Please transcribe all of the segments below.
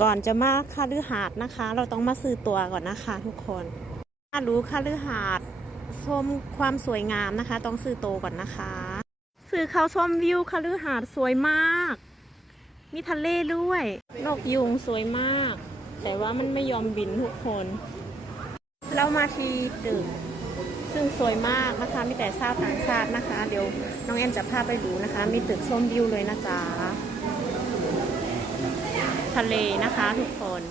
ก่อนจะมาค่าลือหาดนะคะ เราต้องมาซื้อตัวก่อนนะคะ ทุกคนถ้ารู้ค่าลือหาดชมความสวยงามนะคะ ต้องซื้อโตวก่อนนะคะซื้อเขาชมวิวค่าลือหาดสวยมาก มีทะเลด้วยนกยุงสวยมาก แต่ว่ามันไม่ยอมบินทุกคน เรามาที่ตึกซึ่งสวยมากนะคะ มีแต่ชาวต่างชาตินะคะ เดี๋ยวน้องแอนจะพาไปดูนะคะ มีตึกชมวิวเลยนะจ๊ะ ทะเลนะคะทุกคน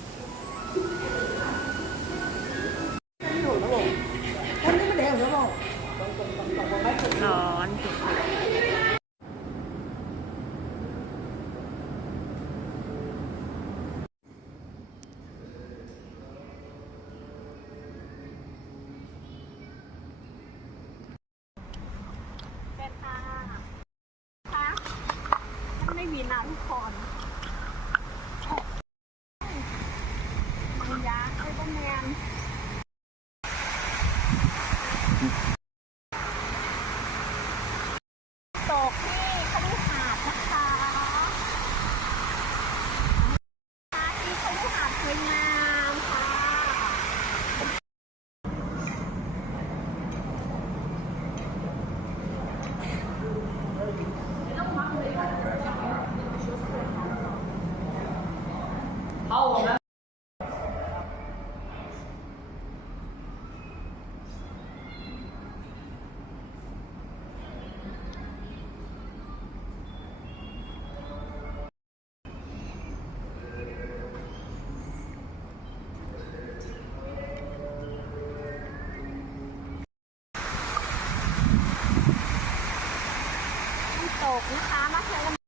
ร้อนสุดๆเป็นค่ะค่ะมันไม่มีน้ำทุกคนยากไอ้ต้นแมน ตกที่คฤหาสน์นะคะที่คฤหาสน์สวยงา กนะคะมะเขือ